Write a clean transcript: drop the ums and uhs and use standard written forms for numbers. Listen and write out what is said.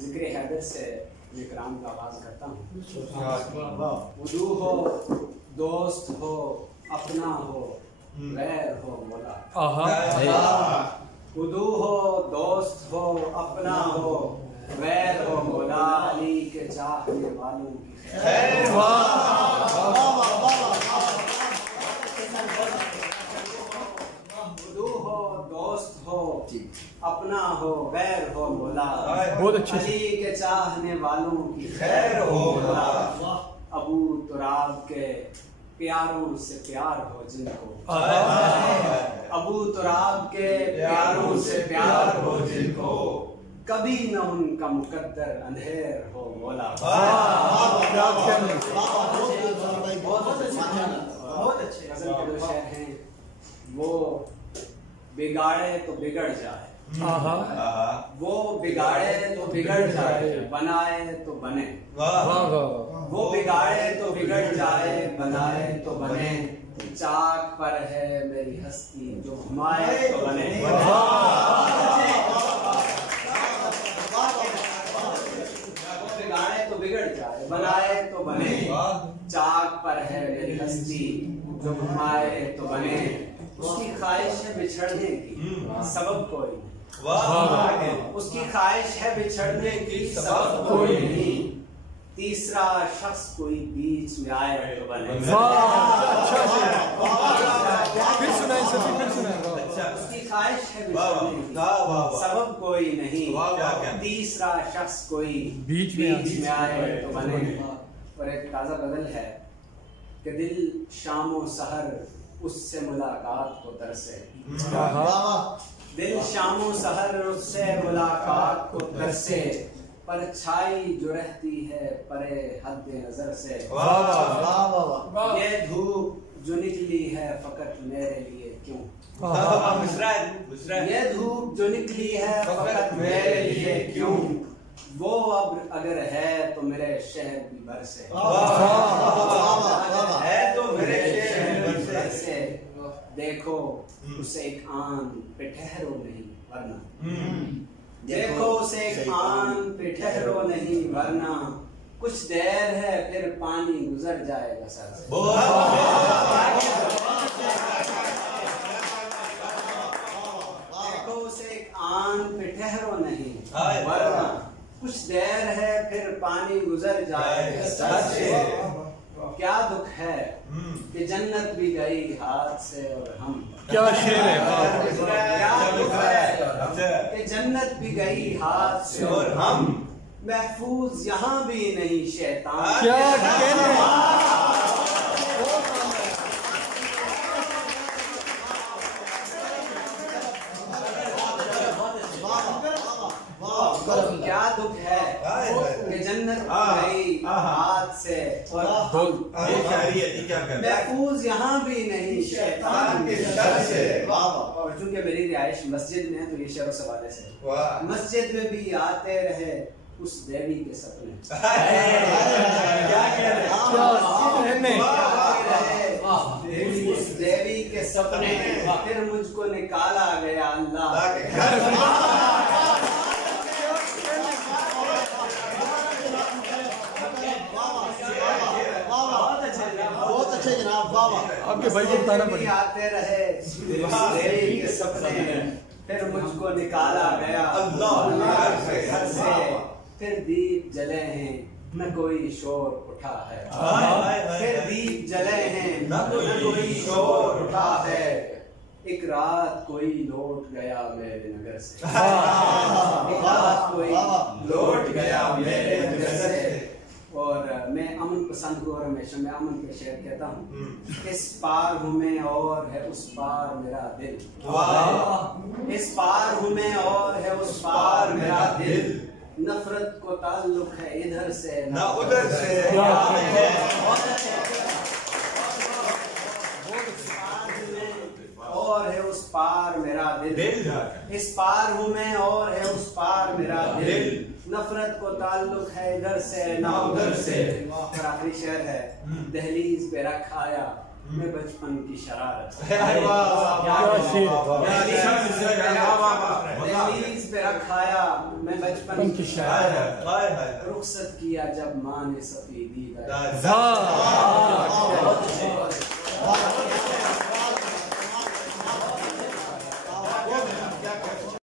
जिक्र हैदर से ये कलाम का आगाज करता हूँ। वुदू हो, दोस्त हो, अपना हो, गैर हो मौला। वुदू हो, दोस्त हो, अपना हो, गैर हो मौला। अली के चाहने वालों की खैर। वुदू हो, दोस्त हो, अपना हो, गैर हो मौला। अली के चाहने वालों की खैर हो मौला। अबू तुराब के प्यारों से प्यार हो जिनको, अबू तुराब के प्यारों से प्यार हो जिनको, कभी न उनका मुकद्दर अंधेर हो मौला। बहुत अच्छे गजल के दो शेर हैं। वो बिगाड़े तो बिगड़ जाए, वो बिगाड़े तो बिगड़ जाए, बनाए तो बने। वो बिगाड़े तो बिगड़ जाए, बनाए तो बने। चाक पर है मेरी हस्ती जो घुमाए तो बने। वो बिगाड़े तो बिगड़ जाए, बनाए तो बने। चाक पर है मेरी हस्ती जो घुमाए तो बने। उसकी ख्वाहिश है बिछड़ने की, सबब कोई नहीं। उसकी ख्वाहिश है बिछड़ने की, सबब कोई नहीं। तीसरा शख्स कोई बीच में आए तो बने। फिर सुनाए सभी, फिर सुनाए। उसकी ख्वाहिश है बिछड़ने की, सबब कोई नहीं। तीसरा शख्स कोई बीच में आए तो बने। और एक ताजा गजल है कि दिल शामो सहर उससे मुलाकात को तरसे। दिल शामो सहर उससे मुलाकात को तरसे। परछाई जो रहती है परे हद नजर से। ये धूप जो निकली है फकत मेरे लिए क्यों। ये धूप जो निकली है फकत मेरे लिए क्यों। वो अब अगर है तो मेरे शहर भी बरसे। है तो मेरे शहर भी बरसे। देखो उसे एक आन पे ठहरो नहीं वरना। देखो उसे एक आन पे ठहरो नहीं वरना। कुछ देर है फिर पानी गुजर जाएगा सर से। देखो उसे एक आन पे ठहरो नहीं वरना। कुछ देर है फिर पानी गुजर जाएगा सर से। क्या दुख है कि जन्नत भी गई हाथ से और हम। क्या शेर है। क्या दुख है कि जन्नत भी गई हाथ से और हम। महफूज यहाँ भी नहीं शैतान। क्या कहने। क्या दुख है कि जन्नत गई हाथ से और महफूज यहाँ भी नहीं शैतान के शर से। और चूंकि मेरी रिहाइश मस्जिद में है तो ये शेर उस हवाले से। मस्जिद में भी आते रहे उस देवी के सपने। क्या कह रहे उस देवी के सपने। फिर मुझको निकाला गया अल्लाह। बहुत अच्छे जनाब, वाह। आपके भाई को बताना पड़ेगा। आते रहे देवी के सपने। फिर मुझको निकाला गया अल्लाह घर से। फिर दीप जले हैं न कोई शोर उठा है। फिर दीप जले हैं न कोई शोर उठा है। एक रात कोई लौट गया मेरे नगर से। एक रात कोई लौट गया मेरे नगर से। और मैं अमन पसंद हूँ और हमेशा मैं अमन के शेर कहता हूँ। इस पार हूँ मैं और है उस पार मेरा दिल। इस पार हूँ मैं और है उस पार मेरा दिल। नफरत को ताल्लुक है इधर से न उधर से। और है उस पार मेरा दिल। इस पार हूँ मैं और है उस पार मेरा दिल। नफरत को ताल्लुक है इधर से ना उधर से। और आखिरी शेर है। दहलीज पे रख आया मैं बचपन की शरारत दहलीज पे रखाया मैं बचपन की शरारत रुखसत किया जब माँ ने सफेदी